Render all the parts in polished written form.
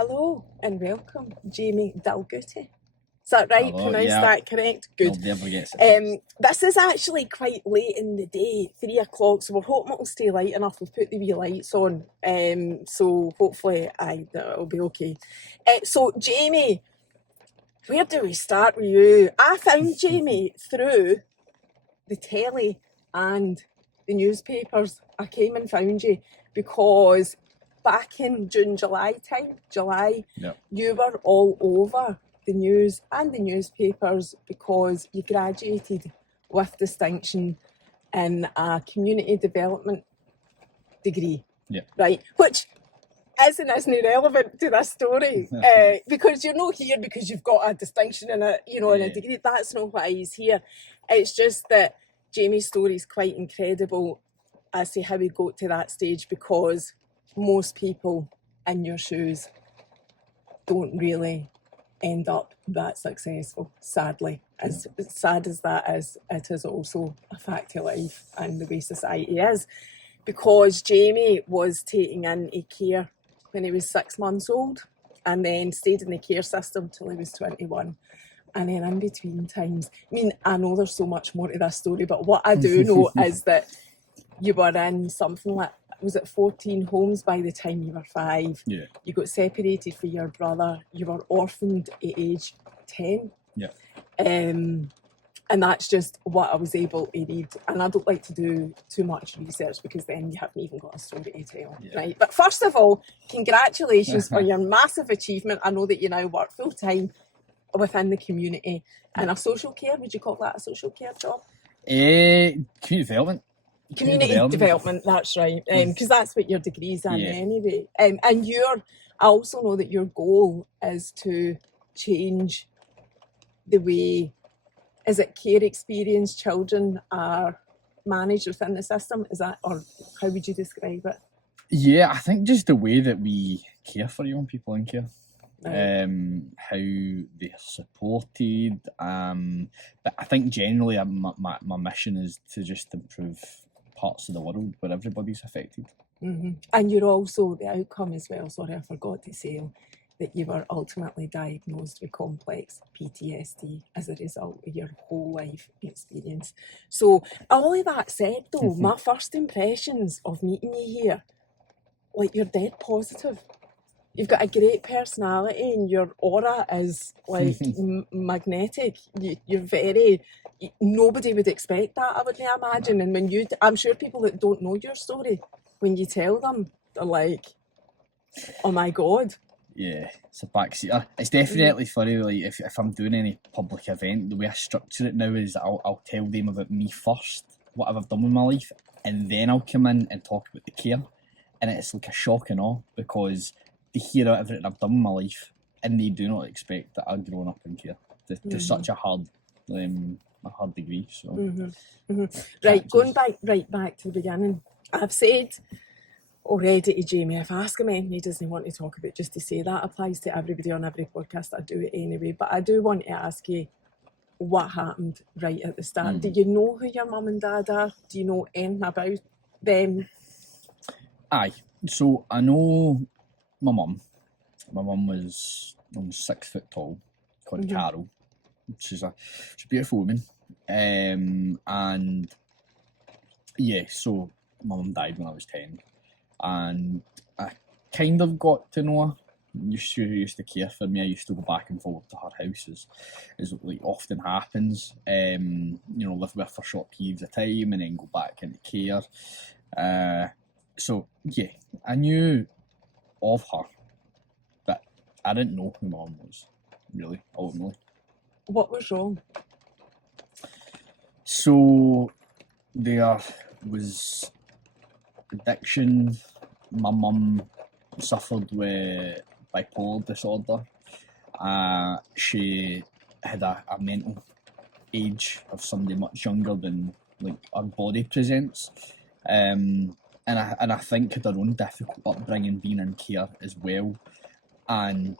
Hello and welcome, Jamie Dalgutty. Is that right? Hello, Pronounced yeah. that correct? Good. Nobody ever gets it. This is actually quite late in the day, 3 o'clock, so we're hoping it'll stay light enough. We've put the wee lights on, so hopefully it'll be okay. So Jamie, where do we start with you? I found Jamie through the telly and the newspapers. I came and found you because back in July time, Yep. you were all over the news and the newspapers because you graduated with distinction in a community development degree. Yeah. Right, which isn't relevant to this story because you're not here because you've got a distinction in in a degree. That's not why he's here. It's just that Jamie's story is quite incredible as to how he got to that stage, because most people in your shoes don't really end up that successful, sadly. As sad as that is, it is also a fact of life and the way society is. Because Jamie was taking in care when he was 6 months old and then stayed in the care system till he was 21. And then in between times, I know there's so much more to this story, but what I do know is that you were in something like, was it 14 homes by the time you were 5? Yeah. You got separated from your brother. You were orphaned at age 10. Yeah. And that's just what I was able to read. And I don't like to do too much research because then you haven't even got a story to tell, right? But first of all, congratulations on your massive achievement. I know that you now work full-time within the community and a social care. Would you call that a social care job? Community development. Community development, that's right, because that's what your degree's in anyway. And I also know that your goal is to change the way, is it care experience children are managed within the system? Is that, or how would you describe it? Yeah, I think just the way that we care for young people in care. Right. How they're supported. But I think generally my mission is to just improve parts of the world where everybody's affected. Mm-hmm. And you're also the outcome as well. Sorry, I forgot to say that you were ultimately diagnosed with complex PTSD as a result of your whole life experience. So all of that said though, my first impressions of meeting you here, like, you're dead positive. You've got a great personality and your aura is like magnetic. You're very, nobody would expect that, I wouldn't imagine. And when I'm sure people that don't know your story, when you tell them, they're like, oh my God. Yeah, it's a backseater. It's definitely funny, like if I'm doing any public event, the way I structure it now is I'll tell them about me first, what I've done with my life, and then I'll come in and talk about the care. And it's like a shock and awe because they hear out everything I've done in my life and they do not expect that I've grown up in care to such a hard degree. So Right, going back to the beginning, I've said already to Jamie, if I ask him anything he doesn't want to talk about, just to say that applies to everybody on every podcast. I do it anyway, but I do want to ask you what happened right at the start. Do you know who your mum and dad are? Do you know anything about them? Aye, so I know my mum. My mum was 6 foot tall, called Carol. She's a beautiful woman. And yeah, so my mum died when I was 10. And I kind of got to know her. She used to care for me. I used to go back and forth to her house as like often happens. Live with her for short periods of time and then go back into care. So yeah, I knew of her, but I didn't know who my mum was, really, ultimately. What was wrong? So there was addiction. My mum suffered with bipolar disorder. She had a mental age of somebody much younger than like her body presents. And I think had her own difficult upbringing, being in care as well, and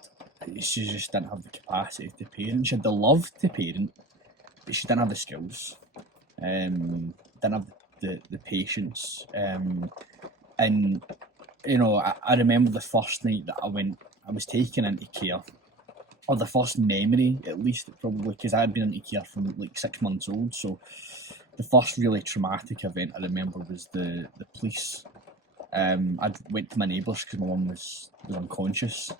she just didn't have the capacity to parent. She had the love to parent, but she didn't have the skills, didn't have the patience, and I remember the first night that I went I was taken into care, or the first memory at least, probably, because I had been into care from like 6 months old. So the first really traumatic event I remember was the police. I went to my neighbours because my mum was unconscious.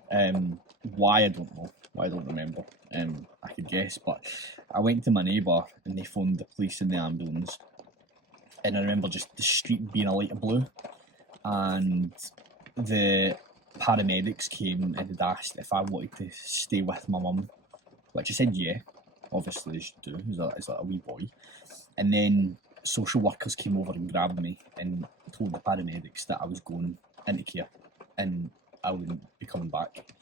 Why, I don't know. Why, I don't remember. I could guess, but I went to my neighbour and they phoned the police and the ambulance. And I remember just the street being a light of blue, and the paramedics came and had asked if I wanted to stay with my mum, which I said yeah, obviously, as you do, as a wee boy. And then social workers came over and grabbed me and told the paramedics that I was going into care and I wouldn't be coming back.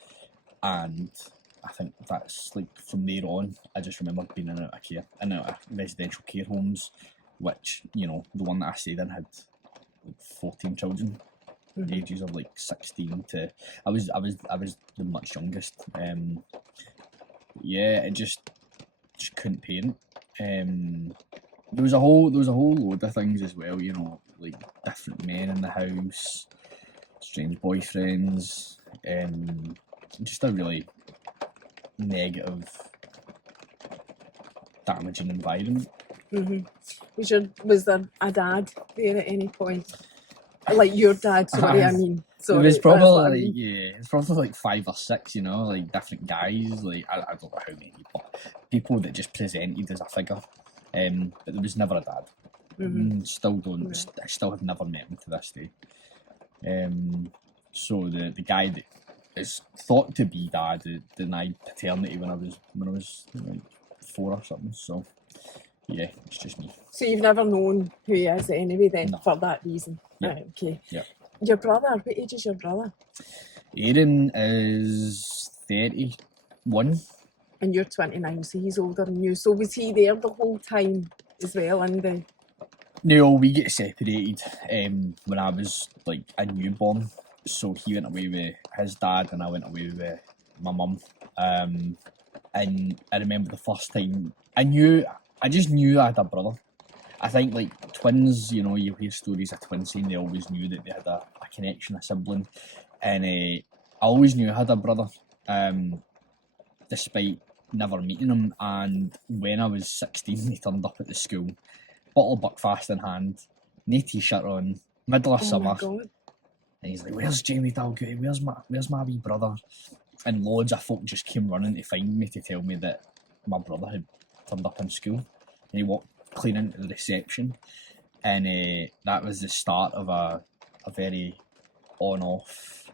And I think that's like from there on, I just remember being in and out of care, in and out of residential care homes, which, you know, the one that I stayed in had like 14 children, ages of like 16 to, I was the much youngest. Yeah, it just couldn't parent. There was a whole load of things as well, you know, like different men in the house, strange boyfriends, just a really negative, damaging environment. Was there a dad there at any point? Like your dad, sorry, I mean. Sorry, it was probably I like, mean. yeah, it's probably like 5 or 6, you know, like different guys, like I don't know how many, but people that just presented as a figure. But there was never a dad. Still don't. I still have never met him to this day. So the guy that is thought to be dad denied paternity when I was like 4 or something. So yeah, it's just me. So you've never known who he is anyway then, No. for that reason? Yeah. Right, okay. Yeah. Your brother, what age is your brother? Aaron is 31. And you're 29, so he's older than you. So was he there the whole time as well? And No, we get separated when I was like a newborn. So he went away with his dad and I went away with my mum. And I remember the first time I just knew I had a brother. I think like twins, you know, you hear stories of twins saying they always knew that they had a connection, a sibling. And I always knew I had a brother, despite never meeting him. And when I was 16, he turned up at the school, bottle of Buckfast in hand, no t-shirt on, middle of summer. my God. And he's like, "Where's Jamie Dalgoody? Where's my wee brother?" And loads of folk just came running to find me to tell me that my brother had turned up in school. And he walked clean into the reception. And that was the start of a very on-off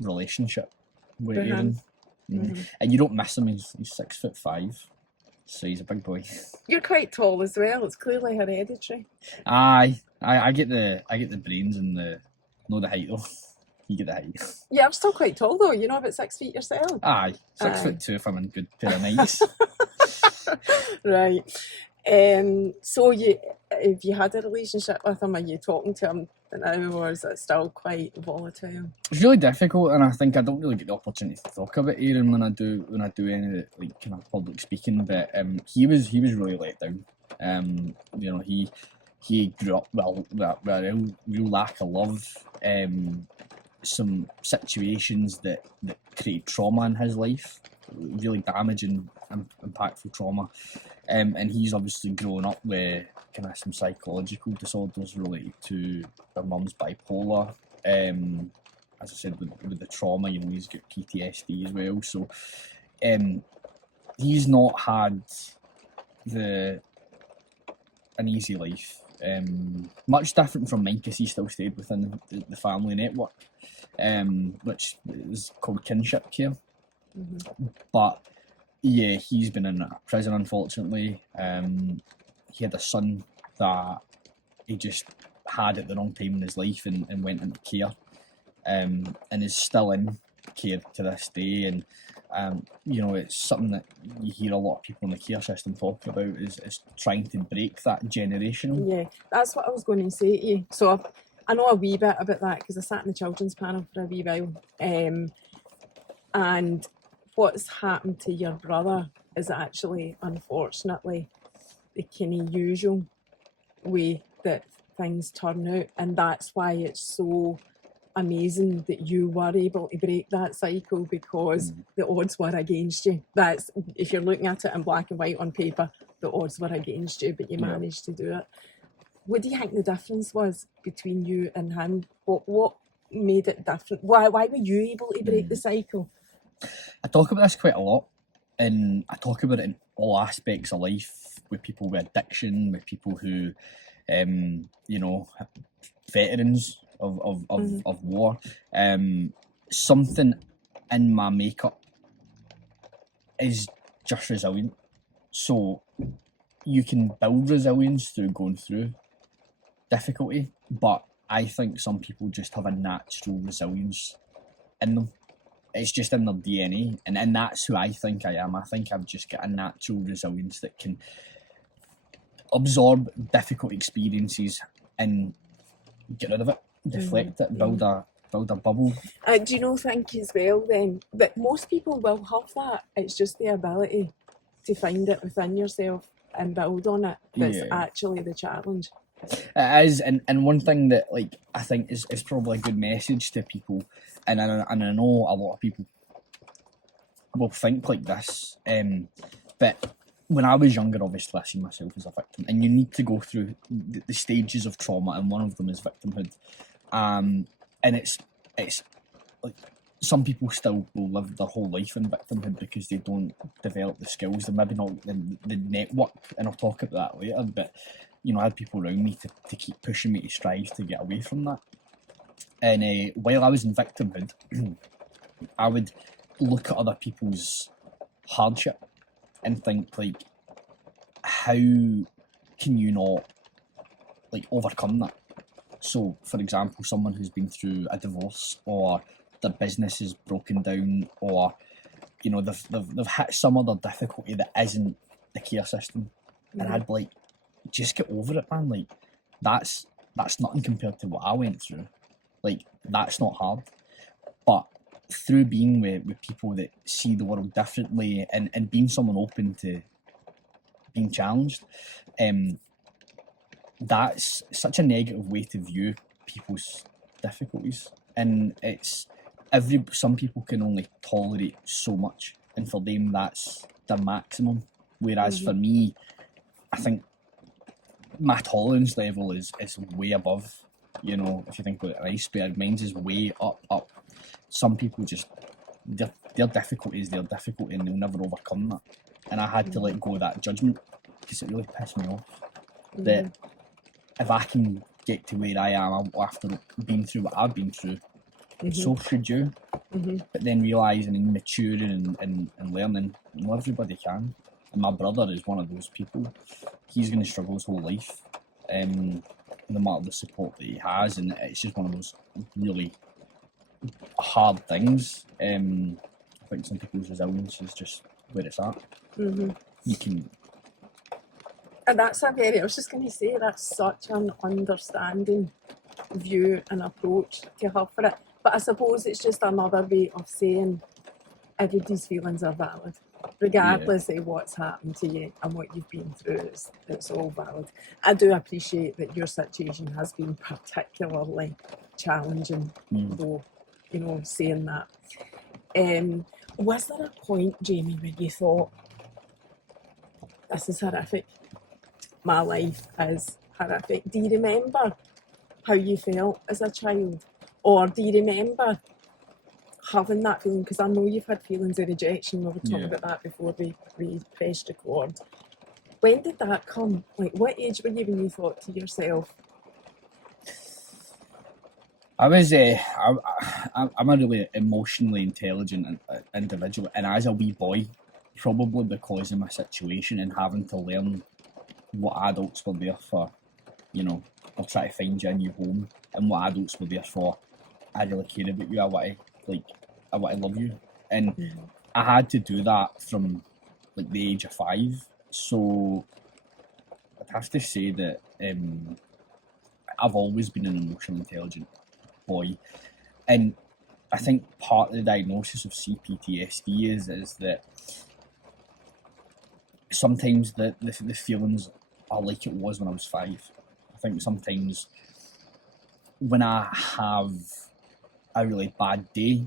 relationship with Aaron. And you don't miss him, he's 6'5", so he's a big boy. You're quite tall as well, it's clearly hereditary. Aye, I get the brains and the height though. You get the height. Yeah, I'm still quite tall though, you're not about 6 feet yourself. Aye, 6'2" if I'm in good pair of Nikes. Right. So if you had a relationship with him, are you talking to him now, or is it still quite volatile? It's really difficult, and I think I don't really get the opportunity to talk about Aaron when I do any like kind of public speaking. But he was really let down. You know, he grew up with a real lack of love. Some situations that created trauma in his life, really damaging, impactful trauma. And he's obviously grown up with kind of some psychological disorders related to their mum's bipolar. As I said, with the trauma, you know, he's got PTSD as well. So he's not had an easy life. Much different from mine because he still stayed within the family network, which is called kinship care. But yeah, he's been in prison, unfortunately. He had a son that he just had at the wrong time in his life and went into care, and is still in care to this day. And you know, it's something that you hear a lot of people in the care system talk about is trying to break that generational. Yeah, that's what I was going to say to you. So I know a wee bit about that because I sat in the children's panel for a wee while. And what's happened to your brother is actually, unfortunately, the kind of usual way that things turn out. And that's why it's so amazing that you were able to break that cycle because the odds were against you. That's, if you're looking at it in black and white on paper, the odds were against you, but you managed to do it. What do you think the difference was between you and him? What made it different? Why were you able to break the cycle? I talk about this quite a lot, and I talk about it in all aspects of life, with people with addiction, with people who, you know, veterans of war. Something in my makeup is just resilient. So you can build resilience through going through difficulty, but I think some people just have a natural resilience in them. It's just in their DNA, and that's who I think I am. I think I've just got a natural resilience that can absorb difficult experiences and get rid of it, deflect it, build a bubble. Do you think as well then that most people will have that? It's just the ability to find it within yourself and build on it that's actually the challenge. It is, and one thing that I think is probably a good message to people, and I know a lot of people will think like this, but when I was younger, obviously I see myself as a victim, and you need to go through the stages of trauma, and one of them is victimhood, and it's like some people still will live their whole life in victimhood because they don't develop the skills, they're maybe not the network, and I'll talk about that later, but I had people around me to keep pushing me to strive to get away from that. And while I was in victimhood, I would look at other people's hardship and think, how can you not overcome that? So, for example, someone who's been through a divorce, or their business is broken down, or they've hit some other difficulty that isn't the care system, and I'd be like, just get over it, man. That's nothing compared to what I went through. That's not hard. But through being with people that see the world differently, and being someone open to being challenged, that's such a negative way to view people's difficulties. And some people can only tolerate so much, and for them that's their maximum. Whereas for me, I think my tolerance level is way above, if you think about an iceberg, mine's is way up. Some people just, their difficulty is their difficulty, and they'll never overcome that. And I had to let go of that judgment, because it really pissed me off. That if I can get to where I am after being through what I've been through, so should you. But then realising and maturing and learning, everybody can. And my brother is one of those people. He's going to struggle his whole life, no matter the support that he has, and it's just one of those really hard things. I think some people's resilience is just where it's at. You can... And I was just going to say, that's such an understanding view and approach to have for it. But I suppose it's just another way of saying everybody's feelings are valid, regardless of what's happened to you and what you've been through. It's all valid. I do appreciate that your situation has been particularly challenging, though, saying that. Was there a point, Jamie, where you thought, this is horrific, my life is horrific? Do you remember how you felt as a child? Or do you remember having that feeling? Because I know you've had feelings of rejection. We were talking about that before we pressed record. When did that come? What age were you when you thought to yourself? I was I'm a really emotionally intelligent individual, and as a wee boy, probably because of my situation and having to learn what adults were there for, they'll try to find you a new home, and what adults were there for, I really care about you, I want to love you. And I had to do that from the age of 5. So I'd have to say that I've always been an emotionally intelligent boy. And I think part of the diagnosis of CPTSD is that sometimes the feelings are like it was when I was 5. I think sometimes when I have a really bad day,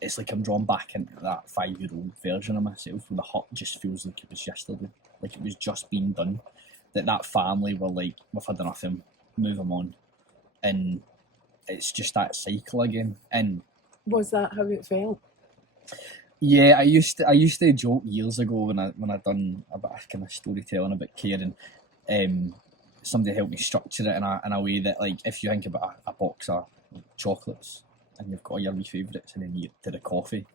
it's like I'm drawn back into that 5-year-old version of myself where the hurt just feels like it was yesterday, like it was just being done. That family were like, we've had enough of him, move him on. And it's just that cycle again. And was that how it felt? Yeah, I used to joke years ago when I done a bit of kind of storytelling about caring. Somebody helped me structure it in a way that, like, if you think about a box of chocolates and you've got your wee favourites and then you get to the coffee.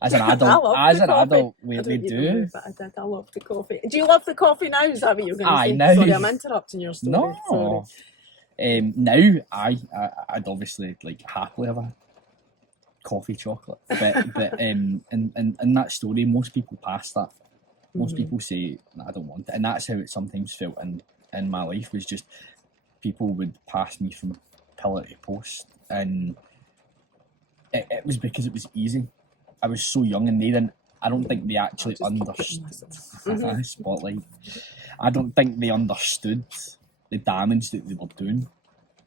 As an adult, we do. But I did. I love the coffee. Do you love the coffee now? Is that what you're going to say? Now. Sorry, I'm interrupting your story. No. Sorry. Now, I'd obviously like happily have a coffee chocolate, but in that story, most people pass that. Most people say, "No, I don't want it," and that's how it sometimes felt in my life. Was just people would pass me from pillar to post, and it was because it was easy. I was so young, and I don't think they actually understood. Spotlight. I don't think they understood the damage that they were doing,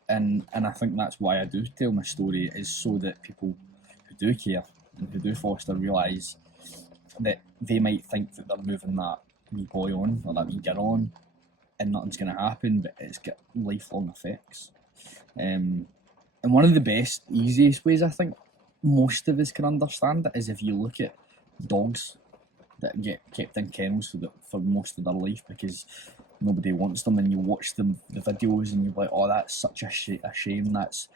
and I think that's why I do tell my story, is so that people who do care and who do foster realise that they might think that they're moving that wee boy on or that wee girl on and nothing's going to happen, but it's got lifelong effects. And one of the best, easiest ways I think most of us can understand it is if you look at dogs that get kept in kennels for most of their life because nobody wants them, and you watch the videos and you're like, oh, that's such a shame, that's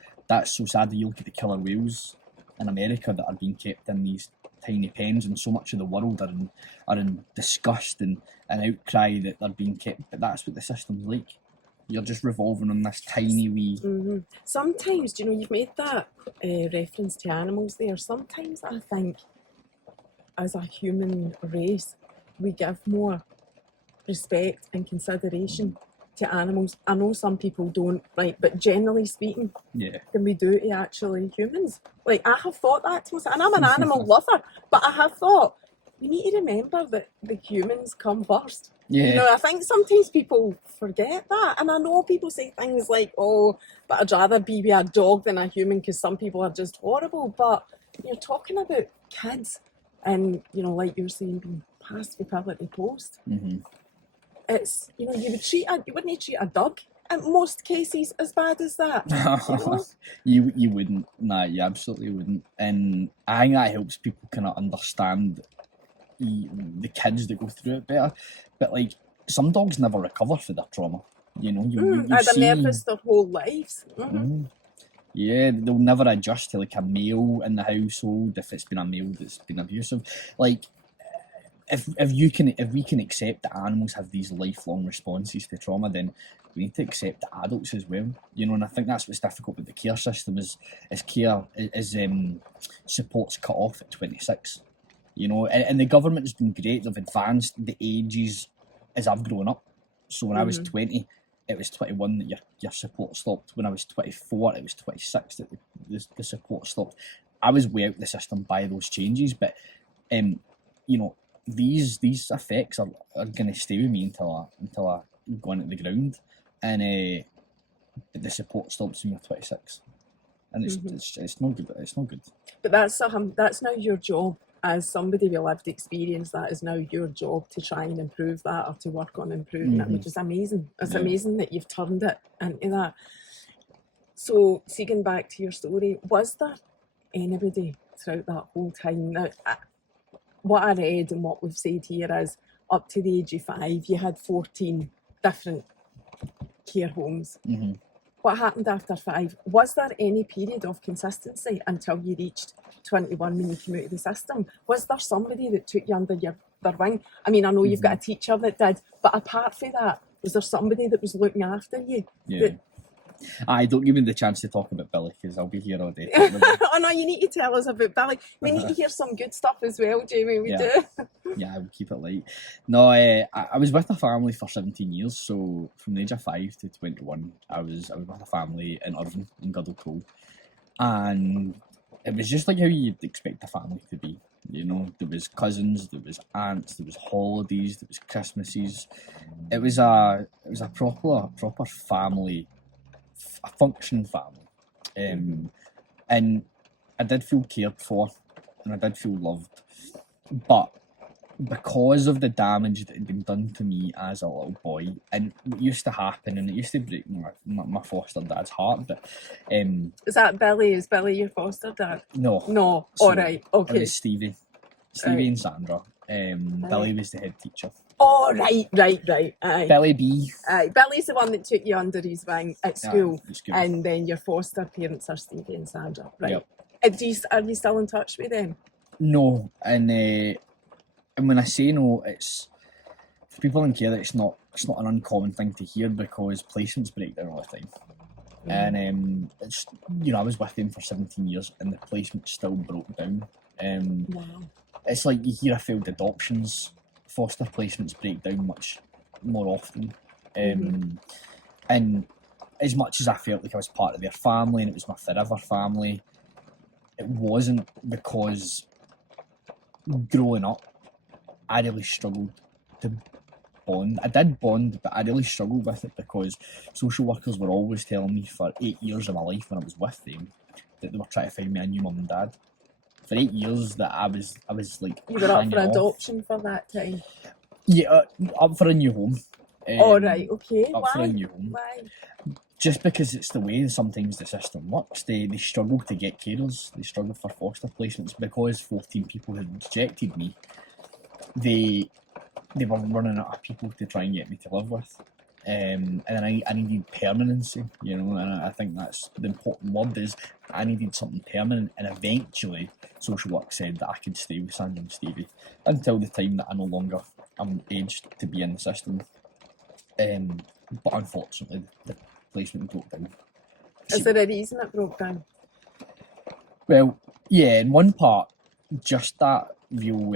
so sad. You look at the killer whales in America that are being kept in these tiny pens, and so much of the world are in disgust and outcry that they're being kept, but that's what the system's like. You're just revolving on this tiny wee... Sometimes, do you know, you've made that reference to animals there. Sometimes I think as a human race, we give more respect and consideration to animals. I know some people don't, right, but generally speaking, than we do to actually humans. Like, I have thought that to myself, and I'm an animal lover, but I have thought, we need to remember that the humans come first. Yeah. You know, I think sometimes people forget that, and I know people say things like, oh, but I'd rather be with a dog than a human because some people are just horrible, but you're talking about kids and, you know, like you're saying, being passed from pillar to post. It's, you know, you wouldn't treat a dog in most cases as bad as that. You know? you wouldn't. Nah, you absolutely wouldn't. And I think that helps people kind of understand the kids that go through it better. But like, some dogs never recover from their trauma. You know, they're nervous their whole lives. Yeah, they'll never adjust to like a male in the household if it's been a male that's been abusive. Like, if we can accept that animals have these lifelong responses to trauma, then we need to accept the adults as well. You know, and I think that's what's difficult with the care system is support's cut off at 26. You know, and the government has been great. They've advanced the ages as I've grown up. So when I was 20, it was 21 that your support stopped. When I was 24, it was 26 that the support stopped. I was way out the system by those changes, but you know, these effects are going to stay with me until I go into the ground, and the support stops when you're 26, and it's not good. It's not good. But that's now your job as somebody with lived experience. That is now your job to try and improve that, or to work on improving it, which is amazing. It's amazing that you've turned it into that. So, seeing back to your story, was there anybody throughout that whole time? Now, what I read and what we've said here is up to the age of 5, you had 14 different care homes. What happened after 5? Was there any period of consistency until you reached 21 when you came out of the system? Was there somebody that took you under their wing? I mean, I know you've got a teacher that did, but apart from that, was there somebody that was looking after you? Yeah. Don't give me the chance to talk about Billy, because I'll be here all day. Oh no, you need to tell us about Billy. We need to hear some good stuff as well, Jamie. We do. Yeah, I will keep it light. No, I was with a family for 17 years, so from the age of 5 to 21, I was with a family in Irvine, in Guddlecole, and it was just like how you'd expect a family to be. You know, there was cousins, there was aunts, there was holidays, there was Christmases. It was a proper family. A functioning family, and I did feel cared for, and I did feel loved, but because of the damage that had been done to me as a little boy, and what used to happen, and it used to break my foster dad's heart, but Is that Billy? Is Billy your foster dad? no, No. So, All right. it Okay. was Stevie Right. and Sandra. Billy was the head teacher. Oh, right. Aye. Billy B. Aye. Billy's the one that took you under his wing at school, At school. and then your foster parents are Stevie and Sandra, right? Yep. Are you still in touch with them? No, and when I say no, it's for people in care. It's not an uncommon thing to hear because placements break down all the time. And it's, you know, I was with him for 17 years and the placement still broke down. Wow. It's like you hear of failed adoptions, foster placements break down much more often. And as much as I felt like I was part of their family and it was my forever family, it wasn't, because growing up I really struggled to bond. I did bond, but I really struggled with it because social workers were always telling me for 8 years of my life when I was with them that they were trying to find me a new mum and dad. For 8 years that I was like, you were up for hanging off. adoption for that time? Yeah, up for a new home. All right, okay. Up for a new home. Why? Just because it's the way sometimes the system works. They struggle to get carers. They struggle for foster placements because 14 people had rejected me. They were running out of people to try and get me to live with. And then I needed permanency, you know, and I think that's the important word, is I needed something permanent, and eventually social work said that I could stay with Sandra and Stevie until the time that I no longer am aged to be in the system. But unfortunately the placement broke down. Is there a reason it broke down? Well, yeah, in one part, just that real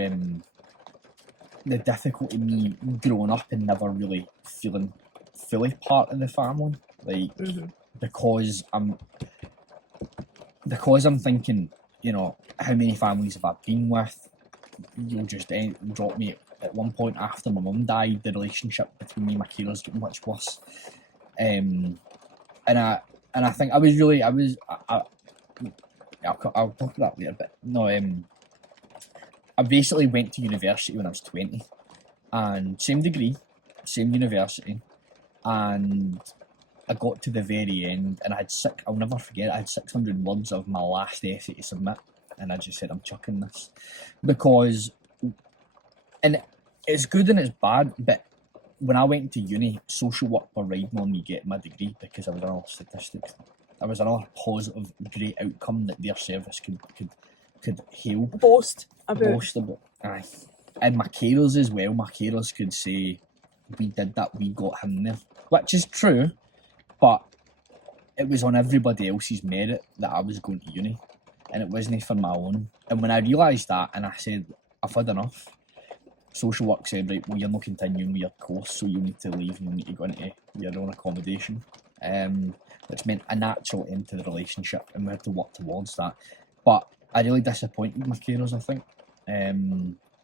the difficulty of me growing up and never really feeling fully part of the family, like because I'm thinking, you know, how many families have I been with? You'll just drop me at one point after my mum died. The relationship between me and my carers got much worse, and I think I'll talk about that later. But no, I basically went to university when I was 20, and same degree, same university, and I got to the very end and I'll never forget, I had 600 words of my last essay to submit, and I just said, I'm chucking this. Because, and it's good and it's bad, but when I went to uni, social work were riding on me getting my degree because I was another statistics. I was another positive, great outcome that their service could hail. Boast about. Aye. And my carers as well, my carers could say, we did that, we got him there. Which is true, but it was on everybody else's merit that I was going to uni, and it wasn't for my own. And when I realised that and I said, I've had enough, social work said, right, well, you're not continuing with your course, so you need to leave and you need to go into your own accommodation. Which meant a natural end to the relationship, and we had to work towards that. But I really disappointed my carers, I think,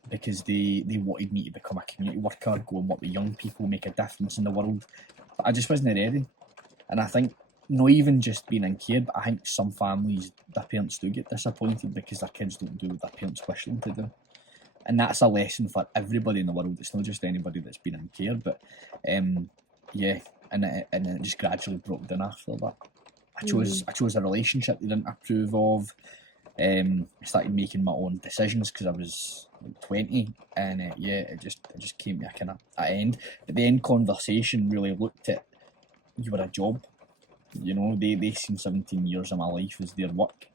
because they wanted me to become a community worker, go and work with young people, make a difference in the world. But I just wasn't ready. And I think, not even just being in care, but I think some families, their parents do get disappointed because their kids don't do what their parents wish them to do. And that's a lesson for everybody in the world. It's not just anybody that's been in care, but yeah, and it just gradually broke down after that. I chose a relationship they didn't approve of. I started making my own decisions because I was like 20, and it just came to a kind of end. But the end conversation really looked at, you were a job, you know. They seen 17 years of my life as their work,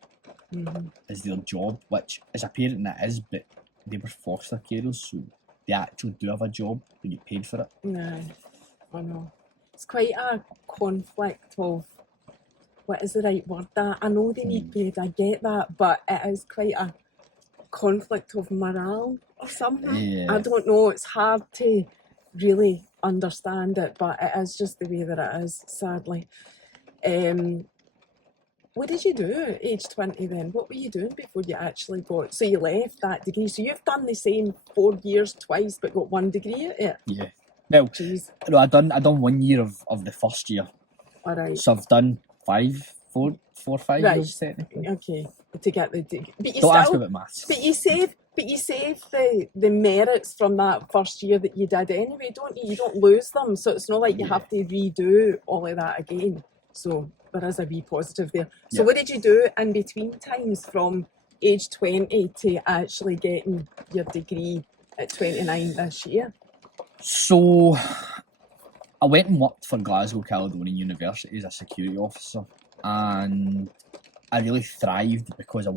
as their job, which as a parent that is, but they were foster carers, so they actually do have a job, they get paid for it. No, I know. It's quite a conflict of, what is the right word? That I know they need paid, I get that, but it is quite a conflict of morale or something. Yeah. I don't know, it's hard to really understand it, but it is just the way that it is, sadly. What did you do at age 20 then? What were you doing before you actually got... So you left that degree. So you've done the same 4 years twice, but got one degree at it? Yeah. Well, no, I done 1 year of the first year. All right. So I've done 4 or 5 years technically. Okay. to get the degree. But you Don't ask still, about maths. but you save the merits from that first year that you did anyway, don't you? You don't lose them, so it's not like you have to redo all of that again. So there is a wee positive there. So what did you do in between times from age 20 to actually getting your degree at 29 this year? So I went and worked for Glasgow Caledonian University as a security officer, and I really thrived because I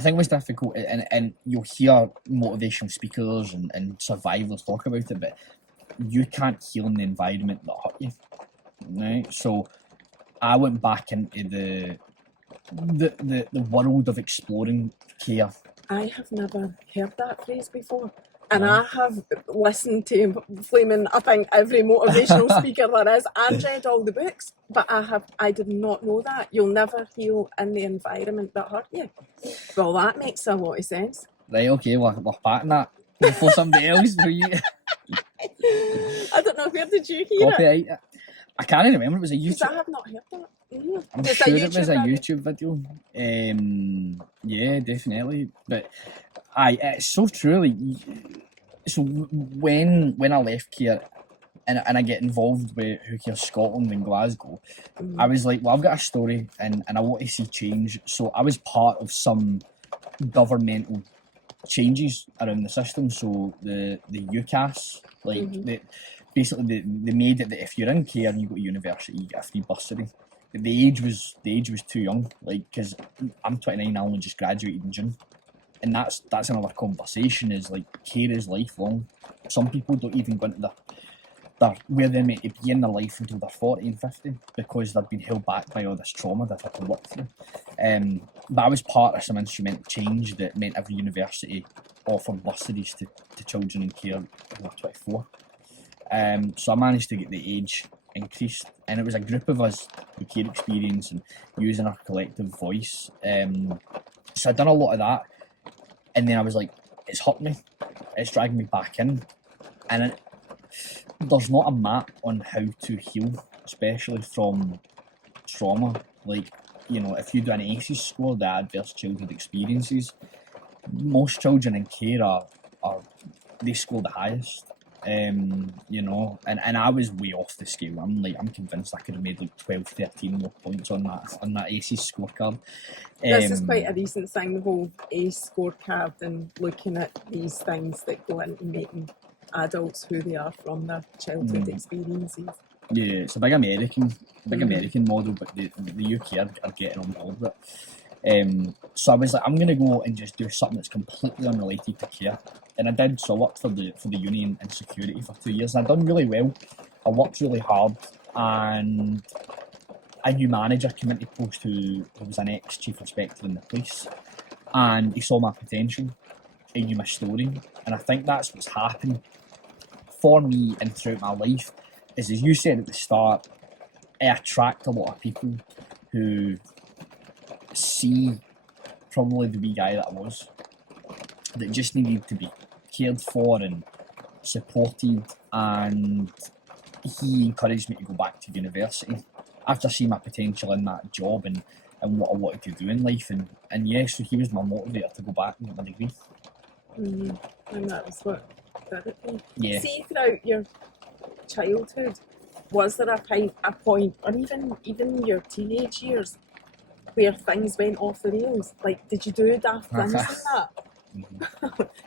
think it was difficult, and you'll hear motivational speakers and survivors talk about it, but you can't heal in the environment that hurt you, right? So I went back into the world of exploring care. I have never heard that phrase before. And I have listened to flaming, I think, every motivational speaker there is, and read all the books, but I did not know that. You'll never heal in the environment that hurt you. Well, that makes a lot of sense. Right, okay, we're batting that before somebody else. I don't know, where did you hear it? I can't remember, it was a YouTube. Because I have not heard that. I'm sure it was a YouTube video. Yeah, definitely. But it's so true. Like, so when I left care and I get involved with Who Cares Scotland in Glasgow, I was like, well, I've got a story and I want to see change. So I was part of some governmental changes around the system. So the UCAS, like basically they made it that if you're in care and you go to university, you get a free bursary. But the age was too young, like, because I'm 29, I only just graduated in June, and that's another conversation. Is like, care is lifelong. Some people don't even go into their where they're meant to be in their life until they're 40 and 50 because they've been held back by all this trauma they've had to work through. But I was part of some instrumental change that meant every university offered bursaries to children in care who were 24. So I managed to get the age increased, and it was a group of us with care experience and using our collective voice. So I'd done a lot of that, and then I was like, it's hurt me, it's dragging me back in, and there's not a map on how to heal, especially from trauma. Like, you know, if you do an ACEs score, the adverse childhood experiences, most children in care are they score the highest. You know, and I was way off the scale. I'm convinced I could have made like 12, 13 more points on that ACEs scorecard. This is quite a recent thing, the whole ACE scorecard, and looking at these things that go into making adults who they are from their childhood experiences. Yeah, it's a big American model, but the UK are getting on board with it. So I was like, I'm gonna go and just do something that's completely unrelated to care. And I did. So I worked for the union in security for 2 years, and I'd done really well. I worked really hard, and a new manager came into post who was an ex-chief inspector in the police, and he saw my potential. He knew my story, and I think that's what's happened for me and throughout my life. Is, as you said at the start, I attract a lot of people who see probably the wee guy that I was, that just needed to be cared for and supported, and he encouraged me to go back to university after seeing my potential in that job and what I wanted to do in life, and yeah, so he was my motivator to go back and get my degree. And that was what did it then. Yeah. See, throughout your childhood, was there a point, or even your teenage years, where things went off the rails? Like, did you do daft things like that?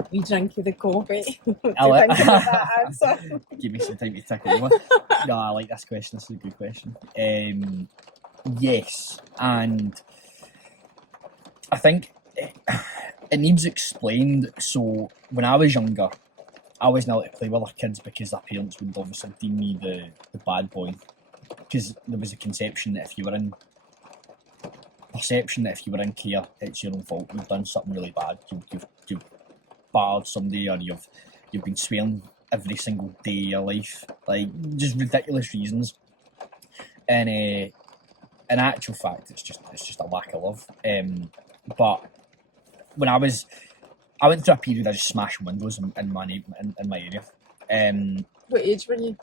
We drink you the coffee. I like that answer. Give me some time to tick over. No, I like this question. This is a good question. Yes, and I think it needs explained. So when I was younger, I wasn't allowed to play with other kids because their parents would obviously deem me the bad boy, because there was a perception that if you were in care, it's your own fault. You've done something really bad. You've battered somebody, or you've been swearing every single day of your life, like just ridiculous reasons. And in actual fact, it's just a lack of love. But when I went through a period, I just smashed windows in my area. What age were you?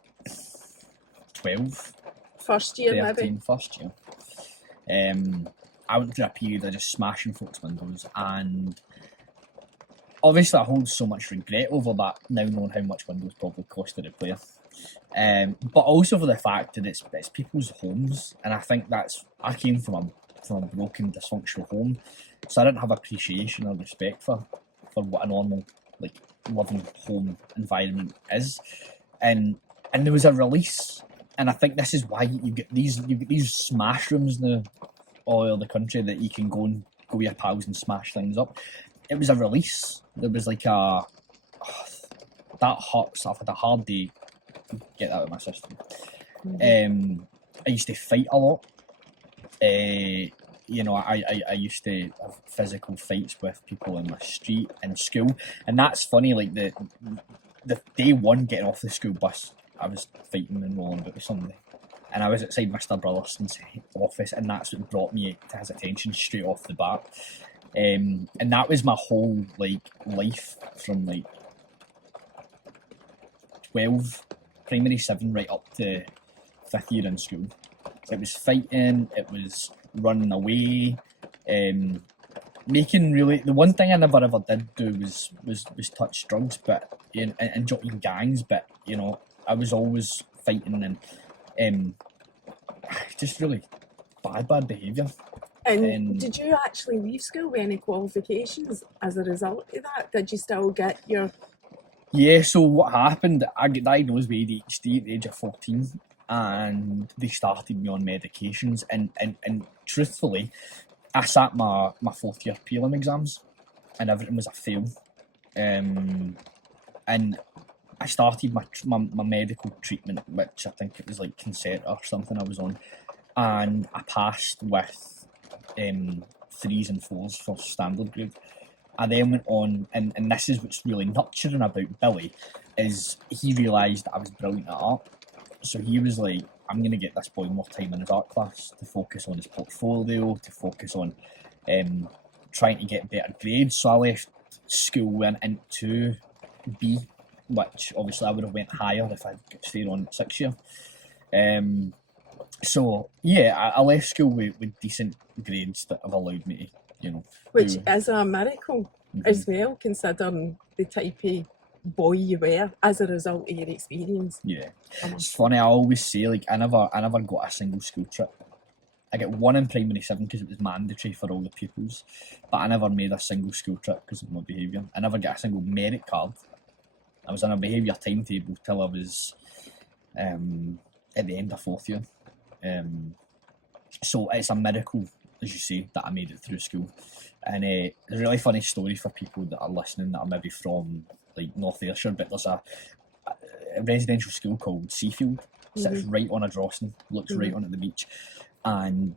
12. First year, 13, maybe? first year. I went through a period of just smashing folks' windows, and obviously I hold so much regret over that now, knowing how much windows probably cost to repair. But also for the fact that it's people's homes, and I think I came from a broken, dysfunctional home, so I didn't have appreciation or respect for what a normal, like, loving home environment is, and there was a release, and I think this is why you get these smash rooms now all over the country that you can go with your pals and smash things up. It was a release. There was like that hurts. I've had a hard day. Get that out of my system. I used to fight a lot. You know, I used to have physical fights with people in my street in school, and that's funny. Like the day one getting off the school bus, I was fighting and rolling about with somebody, and I was outside Mr. Brotherson's office, and that's what brought me to his attention straight off the bat. And that was my whole life from 12, primary 7, right up to 5th year in school. It was fighting, it was running away, making really. The one thing I never ever did do was touch drugs, but and join gangs. But you know, I was always fighting and just really bad behaviour. And did you actually leave school with any qualifications as a result of that? Did you still get your... Yeah, so what happened, I got diagnosed with ADHD at the age of 14, and they started me on medications, and truthfully, I sat my 4th year prelim exams, and everything was a fail. And I started my medical treatment, which I think it was like Concerta or something I was on, and I passed with 3s and 4s for standard grade. I then went on, and this is what's really nurturing about Billy, is he realised that I was brilliant at art. So he was like, I'm going to get this boy more time in his art class to focus on his portfolio, to focus on trying to get better grades. So I left school, went into B, which obviously I would have went higher if I'd stayed on 6th year. So yeah, I left school with decent grades that have allowed me to, you know... Which is a miracle as well, considering the type of boy you were as a result of your experience. Yeah. It's funny, I always say, like, I never got a single school trip. I got one in primary 7 because it was mandatory for all the pupils, but I never made a single school trip because of my behaviour. I never got a single merit card. I was on a behaviour timetable till I was at the end of 4th year. So it's a miracle, as you say, that I made it through school. And a really funny story for people that are listening that are maybe from like North Ayrshire, but there's a residential school called Seafield, sits right on a Drossing, looks right on at the beach, and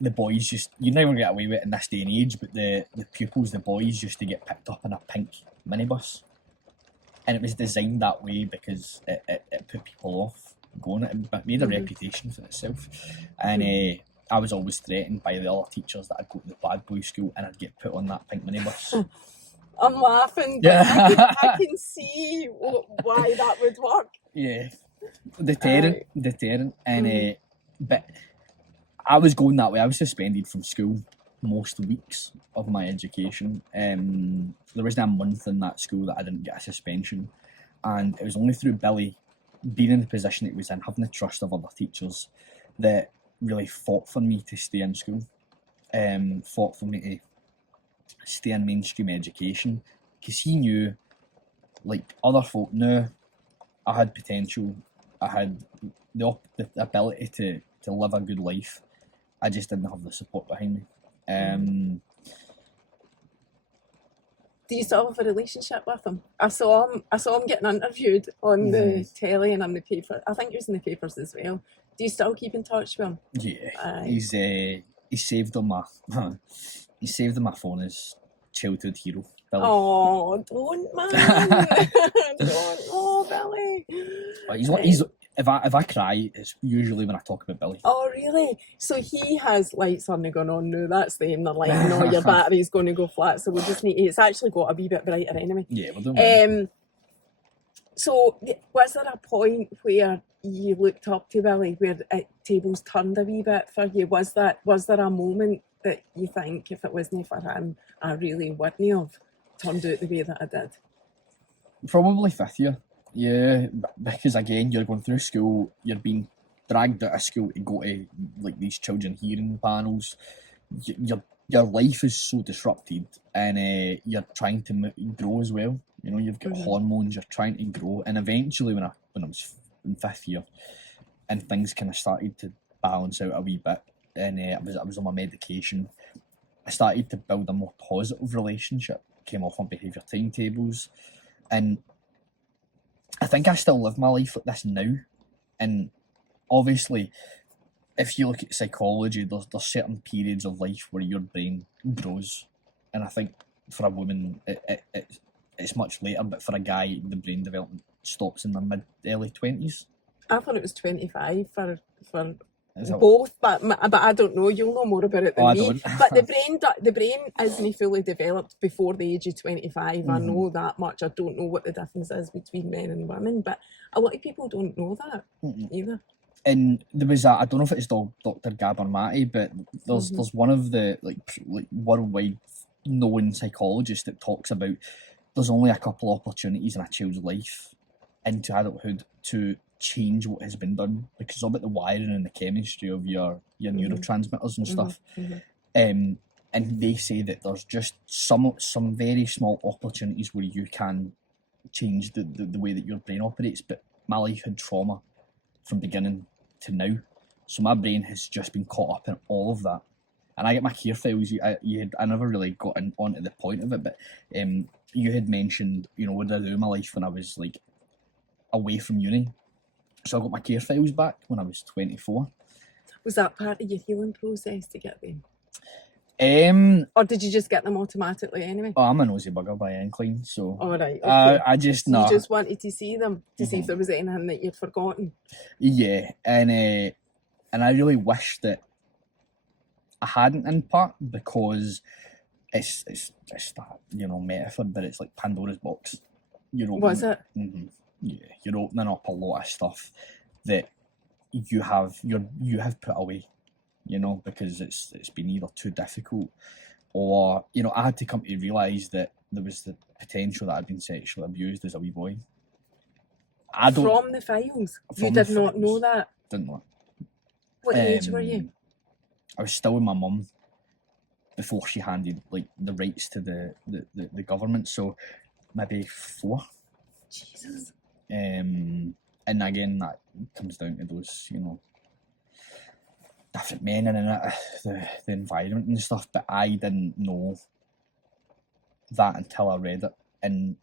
the boys just, you never get away with it in this day and age, but the pupils, the boys used to get picked up in a pink minibus, and it was designed that way because it put people off going. It made a reputation for itself, and I was always threatened by the other teachers that I'd go to the bad boy school and I'd get put on that pink minibus. I'm laughing, but yeah. I can see why that would work. Yeah, deterrent, and but I was going that way. I was suspended from school most weeks of my education. There wasn't a month in that school that I didn't get a suspension, and it was only through Billy being in the position it was in, having the trust of other teachers, that really fought for me to stay in school, fought for me to stay in mainstream education, because he knew, like other folk knew, I had potential, I had the ability to live a good life. I just didn't have the support behind me. Do you still have a relationship with him? I saw him getting interviewed on the telly and on the paper. I think he was in the papers as well. Do you still keep in touch with him? Yeah, he's saved on my my phone as childhood hero, Billy. Oh, don't, man. Don't. Oh, Billy. He's if I cry, it's usually when I talk about Billy. Oh, really? So he has lights on going on now. That's them. They're like, no, your battery's going to go flat. So we just need to, it's actually got a wee bit brighter anyway. Yeah, we're doing So was there a point where you looked up to Billy, where tables turned a wee bit for you? Was there a moment that you think if it wasn't for him, I really wouldn't have turned out the way that I did? Probably fifth year. Yeah, because again, you're going through school, you're being dragged out of school to go to like these children hearing panels. Your life is so disrupted, and you're trying to grow as well. You know, you've got hormones. You're trying to grow, and eventually, when I was in fifth year, and things kind of started to balance out a wee bit, and I was on my medication. I started to build a more positive relationship. Came off on behaviour timetables, and I think I still live my life like this now. And obviously, if you look at psychology, there's certain periods of life where your brain grows, and I think for a woman it's much later, but for a guy the brain development stops in the early 20s. I thought it was 25 for Is both, but I don't know. You'll know more about it than I me. don't. But the brain isn't fully developed before the age of 25. I know that much. I don't know what the difference is between men and women, but a lot of people don't know that either. And there was I don't know if it's Dr. Gabor Mate, but there's one of the like worldwide known psychologists that talks about there's only a couple of opportunities in a child's life into adulthood to change what has been done, because it's all about the wiring and the chemistry of your neurotransmitters and stuff. And they say that there's just some very small opportunities where you can change the way that your brain operates. But my life had trauma from beginning to now, so my brain has just been caught up in all of that. And I get my care files. I never really got onto the point of it, but you had mentioned, you know, what did I do in my life when I was like away from uni? So I got my care files back when I was 24. Was that part of your healing process to get them? Or did you just get them automatically anyway? Oh, I'm a nosy bugger by incline, so. All right. Okay. I just You just wanted to see them to see if there was anything that you'd forgotten. Yeah, and I really wish that I hadn't, in part because it's that, you know, metaphor, but it's like Pandora's box. Was it? Yeah, you're opening up a lot of stuff that you have put away, you know, because it's been either too difficult, or, you know, I had to come to realise that there was the potential that I'd been sexually abused as a wee boy. From the files? You did not know that? Didn't know it. What age were you? I was still with my mum before she handed like the rights to the government, so maybe 4. Jesus. And again, that comes down to those, you know, different men in it, the environment and stuff. But I didn't know that until I read it, and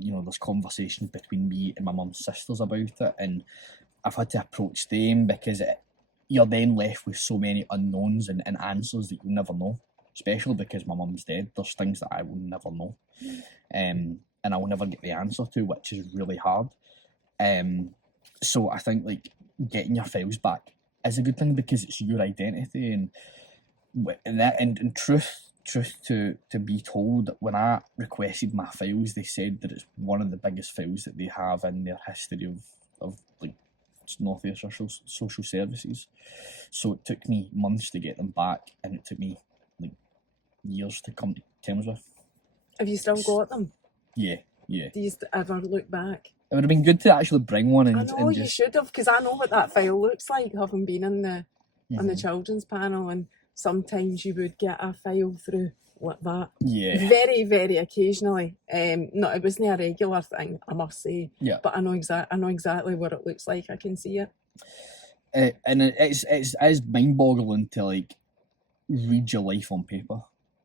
you know, there's conversations between me and my mum's sisters about it, and I've had to approach them because you're then left with so many unknowns and answers that you never know, especially because my mum's dead. There's things that I will never know, and I will never get the answer to, which is really hard. So I think like getting your files back is a good thing because it's your identity, and truth to be told, when I requested my files, they said that it's one of the biggest files that they have in their history of like North Ayrshire social services. So it took me months to get them back, and it took me like years to come to terms with. Have you still got them? Yeah. Do you ever look back? It would have been good to actually bring one and. I know you should have, because I know what that file looks like, having been in the children's panel, and sometimes you would get a file through like that. Yeah. Very, very occasionally. No, it wasn't a regular thing, I must say. Yeah. But I know exactly what it looks like. I can see it. And it's mind-boggling to like read your life on paper,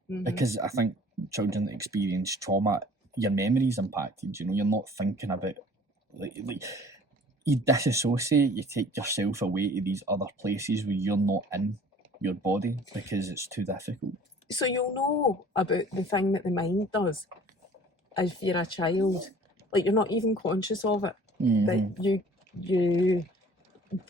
because I think children that experience trauma, your memory's impacted. You know, you're not thinking about like you disassociate. You take yourself away to these other places where you're not in your body because it's too difficult. So you'll know about the thing that the mind does if you're a child. Like, you're not even conscious of it. That you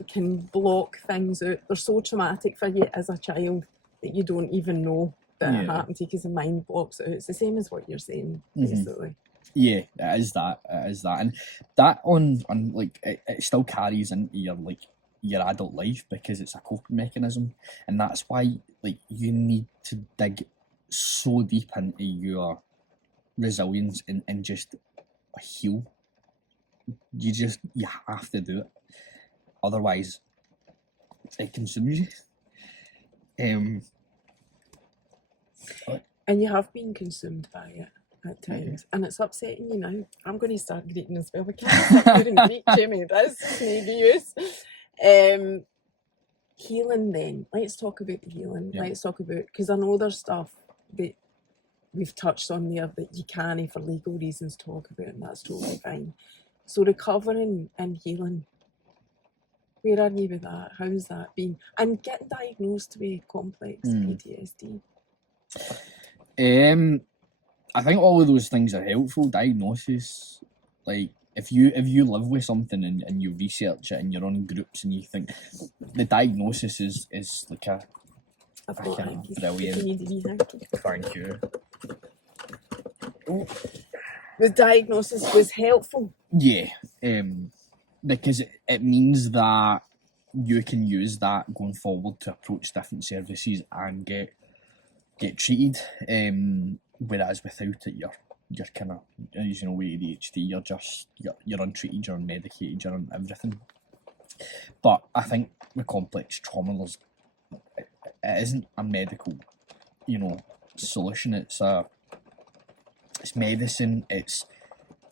can block things out. They're so traumatic for you as a child that you don't even know that it happened to you because the mind blocks it out. It's the same as what you're saying, basically. Yeah, it is that, and that on like it still carries into your like your adult life because it's a coping mechanism, and that's why like you need to dig so deep into your resilience and just heal. You have to do it, otherwise it consumes you. And you have been consumed by it at times, and it's upsetting you now. I'm going to start greeting as well. We can't sit here and greet, Jamie. That's maybe use. Healing then. Let's talk about the healing. Yeah. Let's talk about, because I know there's stuff that we've touched on there that you can't, for legal reasons, talk about, and that's totally fine. So recovering and healing, where are you with that? How's that been? And getting diagnosed with complex PTSD. I think all of those things are helpful. Diagnosis, like if you live with something and you research it and you're on groups and you think the diagnosis is like a brilliant. Thank you. The diagnosis was helpful. Yeah, because it means that you can use that going forward to approach different services and get treated. Whereas without it, you're kind of, as you know, with ADHD, you're untreated, you're unmedicated, you're on everything. But I think with complex trauma, it isn't a medical, solution. It's medicine. It's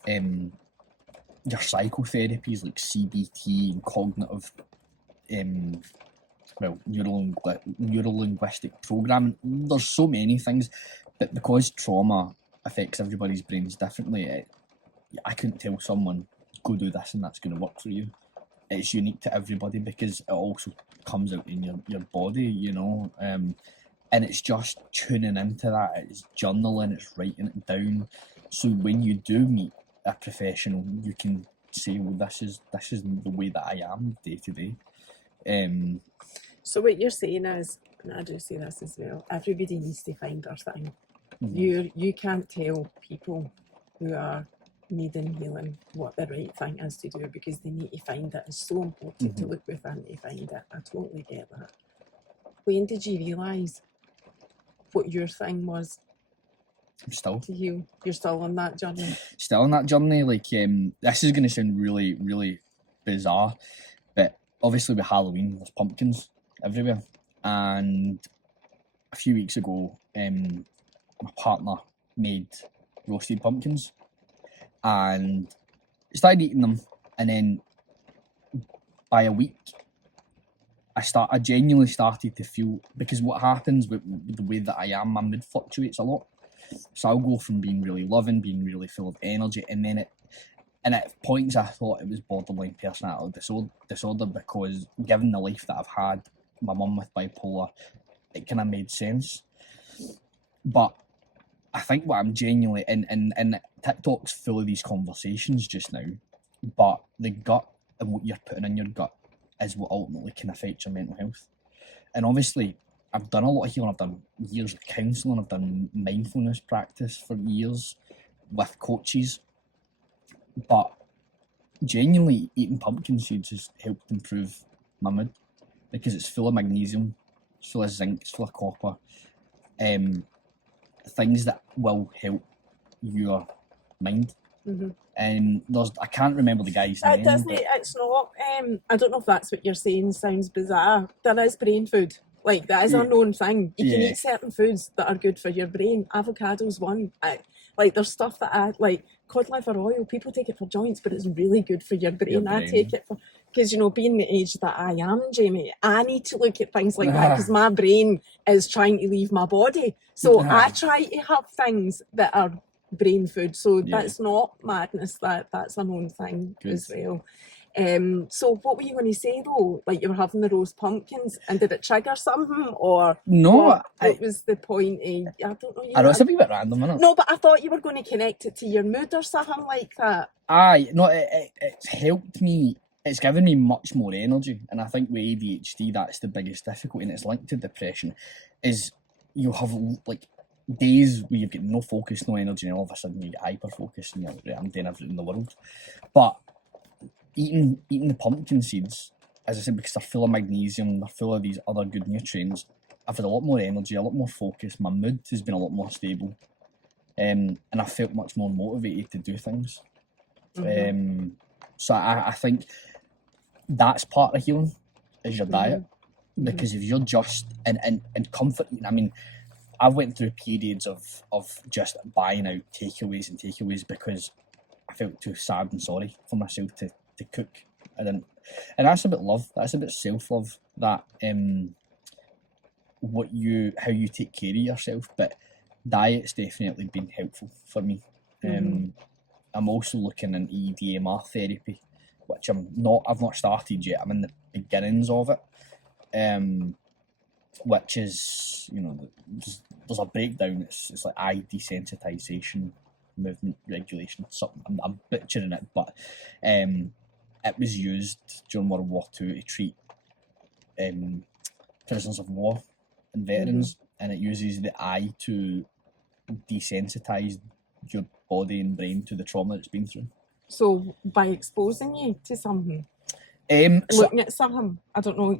your psychotherapies like CBT and cognitive, neuro-linguistic programming. There's so many things, but because trauma affects everybody's brains differently, I couldn't tell someone, go do this and that's going to work for you. It's unique to everybody because it also comes out in your body, and it's just tuning into that. It's journaling, it's writing it down. So when you do meet a professional, you can say, well, this is the way that I am day to day. So what you're saying is, and I do say this as well, everybody needs to find their thing. Mm-hmm. You can't tell people who are needing healing what the right thing is to do, because they need to find it. It's so important to look within to find it. I totally get that. When did you realise what your thing was? I'm still to heal. You're still on that journey. Still on that journey. Like this is going to sound really, really bizarre, but obviously with Halloween, there's pumpkins everywhere. And a few weeks ago, my partner made roasted pumpkins, and started eating them. And then by a week, I genuinely started to feel, because what happens with the way that I am, my mood fluctuates a lot. So I'll go from being really loving, being really full of energy, and then at points I thought it was borderline personality disorder, because given the life that I've had, my mum with bipolar, it kind of made sense. But I think what I'm genuinely, and TikTok's full of these conversations just now, but the gut and what you're putting in your gut is what ultimately can affect your mental health. And obviously, I've done a lot of healing. I've done years of counselling. I've done mindfulness practice for years with coaches. But genuinely, eating pumpkin seeds has helped improve my mood, because it's full of magnesium, it's full of zinc, it's full of copper. Things that will help your mind. Mm-hmm. And I can't remember the guy's name. It's not. I don't know if that's what you're saying. Sounds bizarre. There is brain food. Like, that is a known thing. You can eat certain foods that are good for your brain. Avocado's one. There's stuff that cod liver oil. People take it for joints, but it's really good for your brain. I take it for, because, being the age that I am, Jamie, I need to look at things like that, because my brain is trying to leave my body. So I try to have things that are brain food. So that's not madness. That's a known thing as well. So what were you going to say though? Like, you were having the roast pumpkins, and did it trigger something, or no? What was the point? I don't know. I know it's a wee bit random, isn't it? No, but I thought you were going to connect it to your mood or something like that. It's helped me. It's given me much more energy, and I think with ADHD, that's the biggest difficulty, and it's linked to depression. Is you have days where you've got no focus, no energy, and all of a sudden you get hyper focused, and you're I'm doing everything in the world. But eating the pumpkin seeds as I said, because they're full of magnesium, they're full of these other good nutrients, I've had a lot more energy, a lot more focus. My mood has been a lot more stable, and I felt much more motivated to do things. So I think that's part of healing, is your diet. Because if you're just in comfort, I mean, I went through periods of just buying out takeaways because I felt too sad and sorry for myself to cook. And that's about love. That's about self-love. That how you take care of yourself. But diet's definitely been helpful for me. I'm also looking in EDMR therapy, which I've not started yet. I'm in the beginnings of it. Which is, there's a breakdown. It's like eye desensitization, movement regulation. Something I'm butchering it, but it was used during World War II to treat prisoners of war and veterans, and it uses the eye to desensitize your body and brain to the trauma it's been through. So by exposing you to something, looking at something, I don't know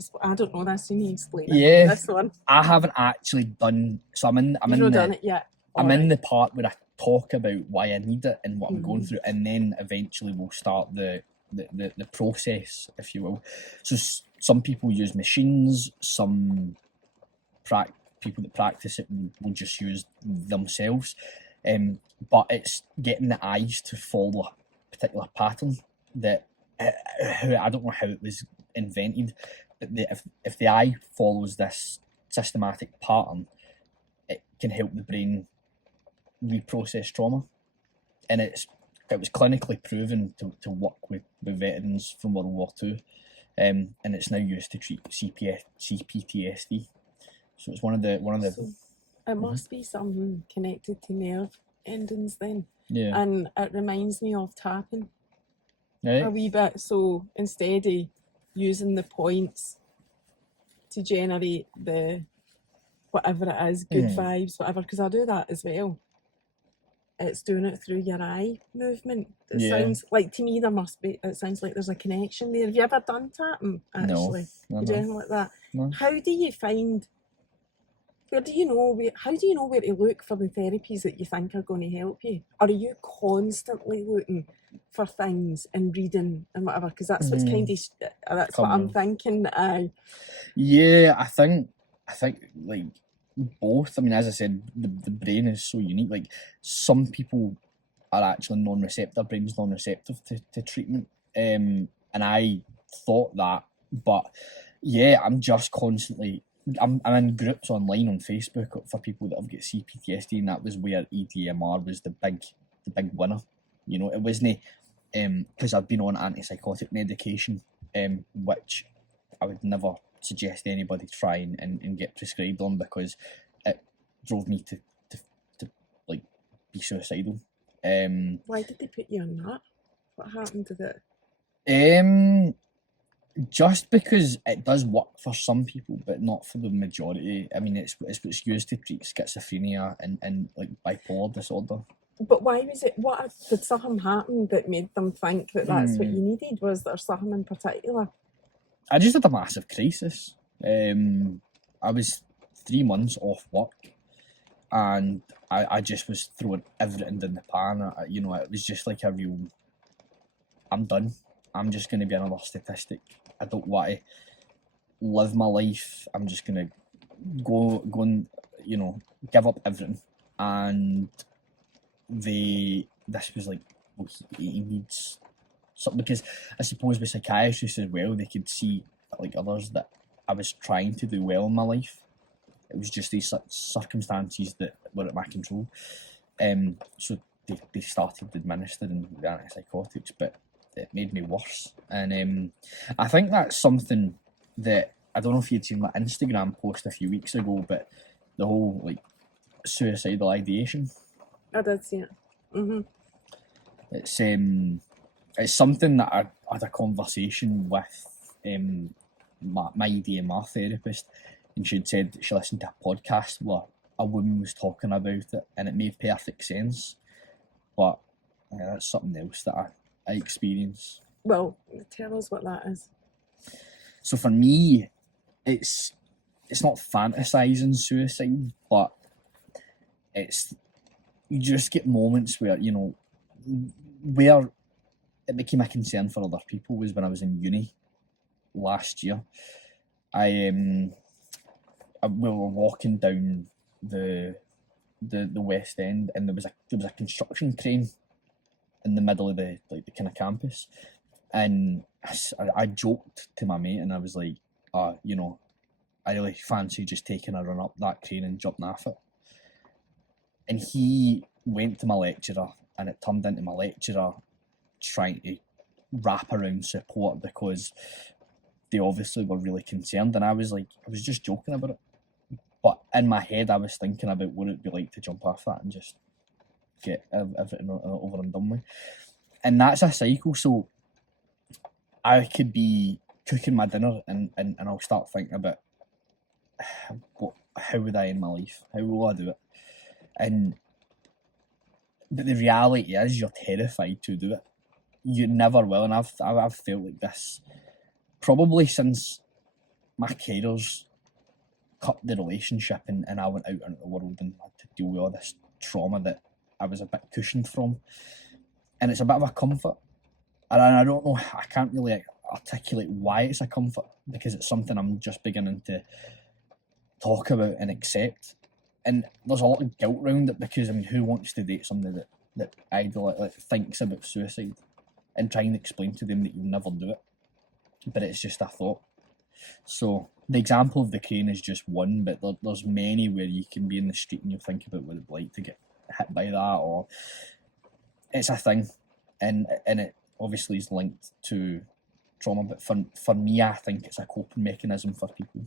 this. You need to explain it. Yeah, this one. I haven't actually done. So You've not done it yet. I'm in the part where I talk about why I need it and what I'm going through, and then eventually we'll start the process, if you will. So some people use machines. Some people that practice it will just use themselves. But it's getting the eyes to follow a particular pattern that I don't know how it was invented, but if the eye follows this systematic pattern, it can help the brain reprocess trauma, and it was clinically proven to work with veterans from World War II, and it's now used to treat CPTSD. So it's one of the. So it must be something connected to nerve endings then. Yeah. And it reminds me of tapping. Right. A wee bit. So instead of using the points to generate the whatever it is, good vibes, whatever, because I do that as well. It's doing it through your eye movement. It sounds like, to me, it sounds like there's a connection there. Have you ever done tapping, actually? No. You do anything like that? No. How do you know where to look for the therapies that you think are going to help you? Or are you constantly looking for things and reading and whatever? Because that's what's that's what I'm thinking. Yeah, I think like both. I mean, as I said, the brain is so unique. Like, some people are actually brain's non-receptive to treatment. And I thought that, but yeah, I'm just constantly. I'm in groups online on Facebook for people that have got CPTSD, and that was where EDMR was the big winner. It wasn't because I've been on antipsychotic medication, which I would never suggest anybody try and get prescribed on, because it drove me to like be suicidal. Why did they put you on that? What happened to it? Just because it does work for some people, but not for the majority. I mean, it's what's used to treat schizophrenia and like bipolar disorder. But why was it? What did something happen that made them think that that's what you needed? Was there something in particular? I just had a massive crisis. I was 3 months off work, and I just was throwing everything in the pan. It was just like a real, I'm done. I'm just going to be another statistic. I don't want to live my life. I'm just going to go and, give up everything. And this was like, well, he needs something, because I suppose with psychiatrists as well, they could see, like others, that I was trying to do well in my life. It was just these circumstances that were at my control. So they started administering the antipsychotics, but it made me worse. And I think that's something that, I don't know if you'd seen my Instagram post a few weeks ago, but the whole like suicidal ideation. I did see it. It's something that I had a conversation with my EDMR therapist, and she'd said she listened to a podcast where a woman was talking about it, and it made perfect sense. But that's something else that I experience. Well, tell us what that is. So for me, it's not fantasizing suicide, but you just get moments where, you know, where it became a concern for other people was when I was in uni last year. We were walking down the West End, and there was a construction crane in the middle of the kind of campus, and I joked to my mate, and I was like, you know, I really fancy just taking a run up that crane and jumping off it. And he went to my lecturer, and it turned into my lecturer trying to wrap around support because they obviously were really concerned. And I was just joking about it. But in my head, I was thinking about what it'd be like to jump off that and just get everything over and done with. And that's a cycle. So I could be cooking my dinner and I'll start thinking about how would I end my life? How will I do it? But the reality is you're terrified to do it. You never will. And I've felt like this probably since my carers cut the relationship and I went out into the world and had to deal with all this trauma that I was a bit cushioned from. And it's a bit of a comfort. And I don't know, I can't really articulate why it's a comfort, because it's something I'm just beginning to talk about and accept. And there's a lot of guilt around it, because I mean, who wants to date somebody that either thinks about suicide and trying to explain to them that you'll never do it, but it's just a thought. So the example of the crane is just one, but there's many where you can be in the street and you'll think about what it'd be like to get hit by that, or it's a thing, and it obviously is linked to trauma. But for me, I think it's a coping mechanism for people.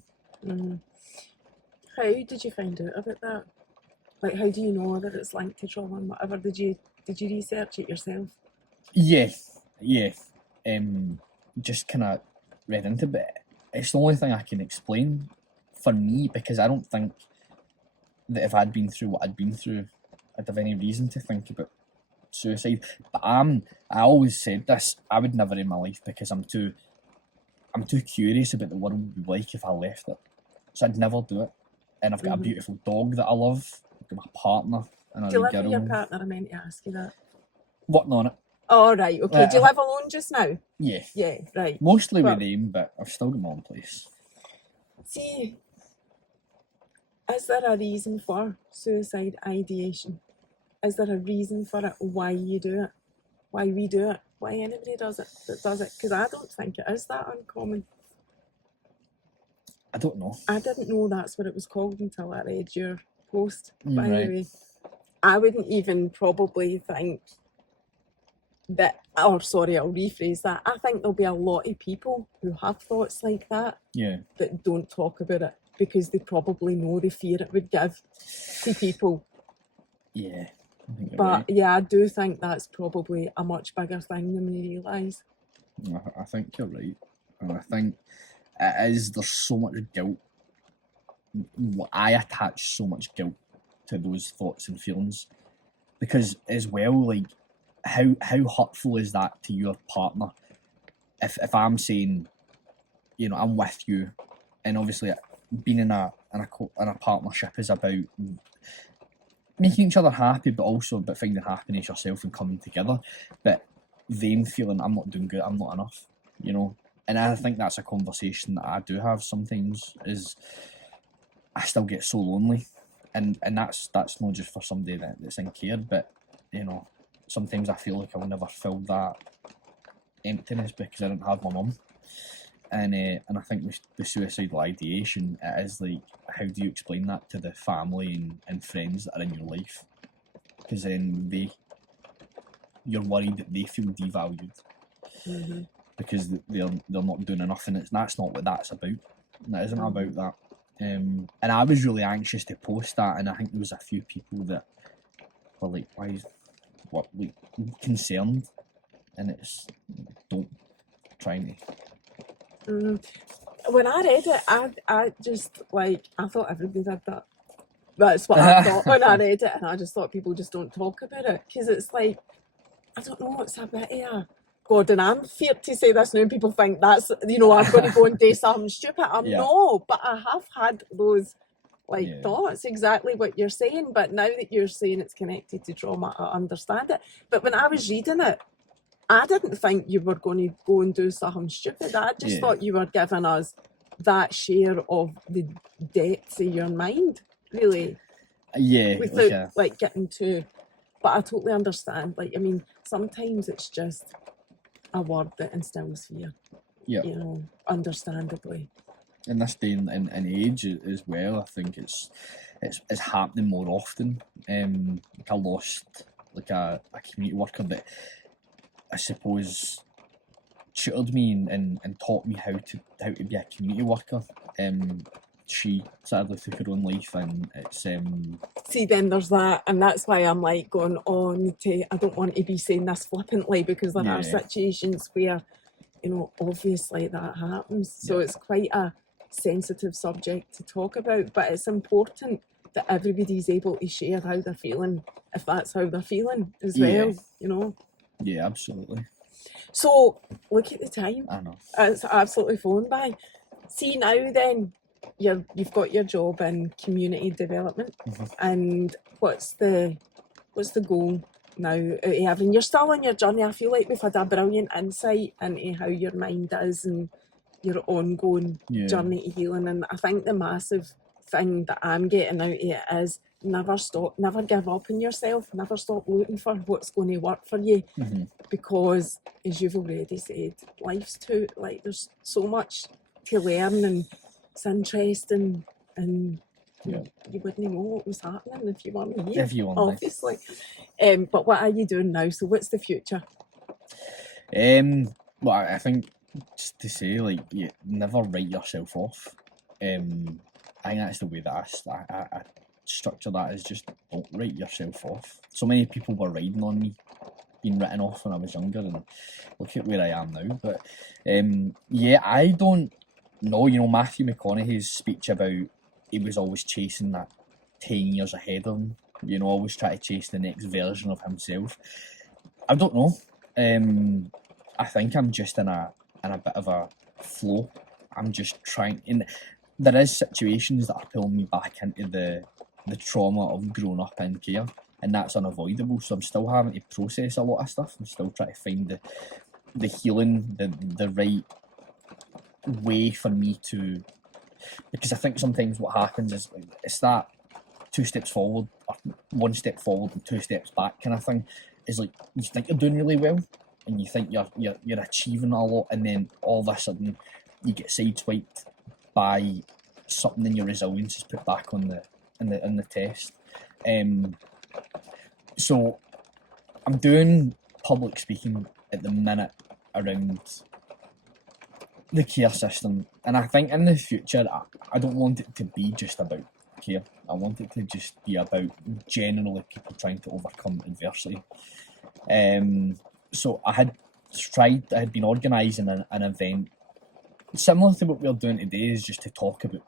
Mm-hmm. How did you find out about that? Like, how do you know that it's linked to trauma and whatever? Did you research it yourself? Yeah. Just kind of read into it. It's the only thing I can explain for me, because I don't think that if I'd been through what I'd been through, I'd have any reason to think about suicide. But I always said this: I would never in my life, because I'm too curious about the world would be like if I left it. So I'd never do it. And I've got a beautiful dog that I love. I've got my partner and a Do you live girl. with your partner? I meant to ask you that. Working on it. Oh, right, okay. Do you live alone just now? Yeah. Yeah, right. Mostly with them, but I've still got my own place. See, is there a reason for suicide ideation? Is there a reason for it? Why you do it? Why we do it? Why anybody does it that does it? Because I don't think it is that uncommon. I don't know. I didn't know that's what it was called until I read your post, by the Right. way. I wouldn't even probably think that, or sorry, I'll rephrase that. I think there'll be a lot of people who have thoughts like that that don't talk about it, because they probably know the fear it would give to people. Yeah. But right. yeah, I do think that's probably a much bigger thing than we realise. I think you're right. And I think it is, there's so much guilt. I attach so much guilt to those thoughts and feelings, because as well, like, how hurtful is that to your partner if I'm saying, you know, I'm with you, and obviously being in a partnership is about making each other happy, but also about finding happiness yourself and coming together, but them feeling I'm not doing good, I'm not enough, you know. And I think that's a conversation that I do have sometimes, is I still get so lonely, and that's not just for somebody that's in care, but, you know, sometimes I feel like I'll never fill that emptiness because I didn't have my mum. And I think with the suicidal ideation, it is like, how do you explain that to the family and friends that are in your life? Because then you're worried that they feel devalued because they're not doing enough, and that's not what that's about. That isn't about that. And I was really anxious to post that, and I think there was a few people that were like, concerned, and it's, don't try me. When I read it, I just, like, I thought everybody did that. That's what I thought when I read it, and I just thought people just don't talk about it, because it's like, I don't know, it's a bit of God, and I'm feared to say this now, and people think that's, you know, I'm going to go and do something stupid. I'm no, but I have had those thoughts, exactly what you're saying. But now that you're saying it's connected to trauma, I understand it. But when I was reading it, I didn't think you were going to go and do something stupid. I just thought you were giving us that share of the depths of your mind, really. Yeah. Without getting too. But I totally understand. Like, I mean, sometimes it's just a word that instills fear. Yeah. You know, understandably. In this day and age as well, I think it's happening more often. I lost like a community worker that I suppose tutored me and taught me how to be a community worker. She sadly took her own life, and it's See, then there's that, and that's why I'm like going on to, I don't want to be saying this flippantly, because there are situations where, you know, obviously that happens. So it's quite a sensitive subject to talk about, but it's important that everybody's able to share how they're feeling, if that's how they're feeling as well, you know. Yeah, absolutely. So look at the time. I know. It's absolutely flown by. See now then, you've got your job in community development, and what's the goal now out of having, you're still on your journey. I feel like we've had a brilliant insight into how your mind is and your ongoing journey to healing, and I think the massive thing that I'm getting out of it is never give up on yourself, never stop looking for what's going to work for you, because as you've already said, life's too, like, there's so much to learn, and it's interesting, and you wouldn't know what was happening if you weren't here, obviously. But what are you doing now? So what's the future? Well, I think just to say, like, you never write yourself off. I think that's the way that I structure that, is just don't write yourself off. So many people were riding on me being written off when I was younger, and look at where I am now. But I don't know, you know, Matthew McConaughey's speech about he was always chasing that 10 years ahead of him, you know, always try to chase the next version of himself. I don't know. I think I'm just in a bit of a flow. I'm just trying, and there is situations that are pulling me back into the trauma of growing up in care, and that's unavoidable. So I'm still having to process a lot of stuff. I'm still trying to find the healing, the right way for me to, because I think sometimes what happens is it's that 2 steps forward, or 1 step forward and 2 steps back kind of thing. Is like, you think you're doing really well, and you think you're achieving a lot, and then all of a sudden you get sideswiped by something, and your resilience is put back on the test. So I'm doing public speaking at the minute around the care system, and I think in the future I don't want it to be just about care. I want it to just be about generally people trying to overcome adversity. So I had been organising an event similar to what we're doing today, is just to talk about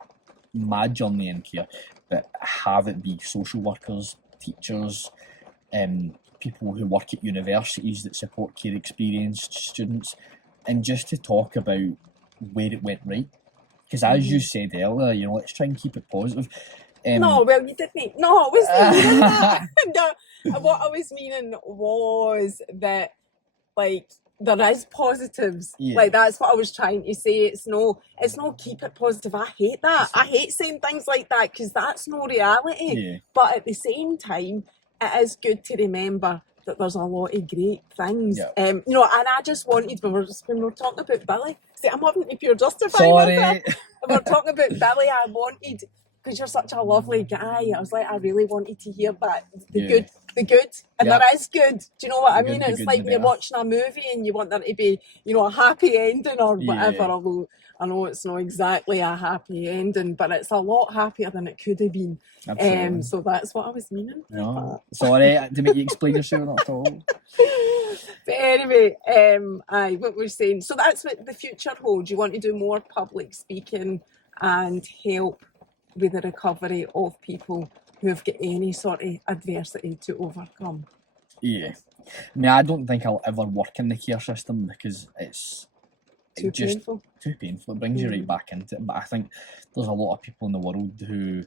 my journey in care, but have it be social workers, teachers, people who work at universities that support care experienced students, and just to talk about where it went right. Because as you said earlier, you know, let's try and keep it positive. No, well, you didn't. No, I wasn't meaning that. No, what I was meaning was that, like, there is positives. Like, that's what I was trying to say. It's no keep it positive. I hate that. I hate saying things like that, because that's no reality. But at the same time, it is good to remember that there's a lot of great things. You know, and I just wanted, when we were talking about Billy, see, I'm having to pure justify myself. When we were talking about Billy, I wanted, because you're such a lovely guy, I was like, I really wanted to hear that, the good, and there is good. Do you know what I mean? It's like when you're watching a movie and you want there to be, you know, a happy ending or whatever, although I know it's not exactly a happy ending, but it's a lot happier than it could have been. So that's what I was meaning. No, sorry to make you explain yourself, not at all. But anyway, what we're saying, so that's what the future holds. You want to do more public speaking and help with the recovery of people who have got any sort of adversity to overcome. Yeah, I mean, I don't think I'll ever work in the care system because it's Too painful. too painful. It brings you right back into it. But I think there's a lot of people in the world who,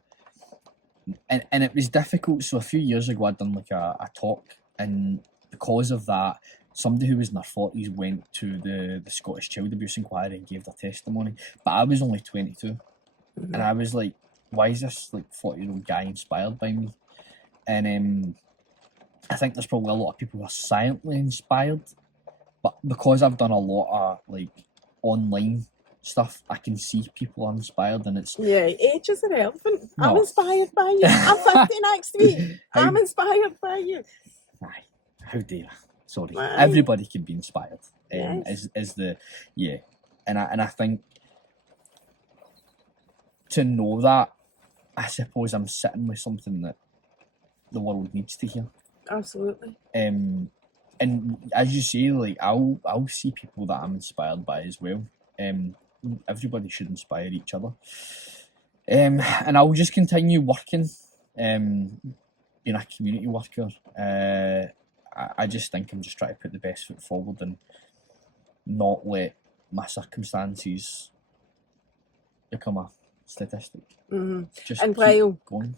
and it was difficult. So a few years ago, I'd done like a talk, and because of that, somebody who was in their 40s went to the Scottish Child Abuse Inquiry and gave their testimony. But I was only 22, and I was like, why is this like 40-year-old guy inspired by me? And I think there's probably a lot of people who are silently inspired, but because I've done a lot of like online stuff, I can see people are inspired, and it's age is irrelevant. No. I'm inspired by you. I'm 50 next week. I'm inspired by you. Aye, how dare I? Sorry, Aye. everybody can be inspired. Yes. And I think to know that, I suppose I'm sitting with something that the world needs to hear. Absolutely. And as you say, like I'll see people that I'm inspired by as well. Everybody should inspire each other. And I'll just continue working, being a community worker. I just think I'm just trying to put the best foot forward and not let my circumstances become a statistic. Just And keep going.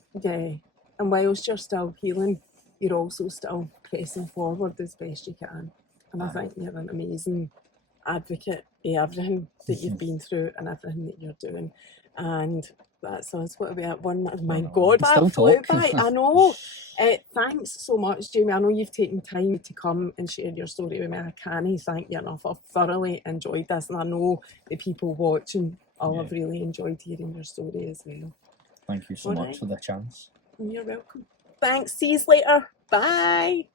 And whilst you're still healing, you're also still pressing forward as best you can. And I think you're an amazing advocate for everything that you've been through and everything that you're doing. And that's us. What are we at? My God, that flew by. I know. Thanks so much, Jamie. I know you've taken time to come and share your story with me. I can't thank you enough. I've thoroughly enjoyed this, and I know the people watching all have really enjoyed hearing your story as well. Thank you so much for the chance. You're welcome. Thanks. See you later. Bye.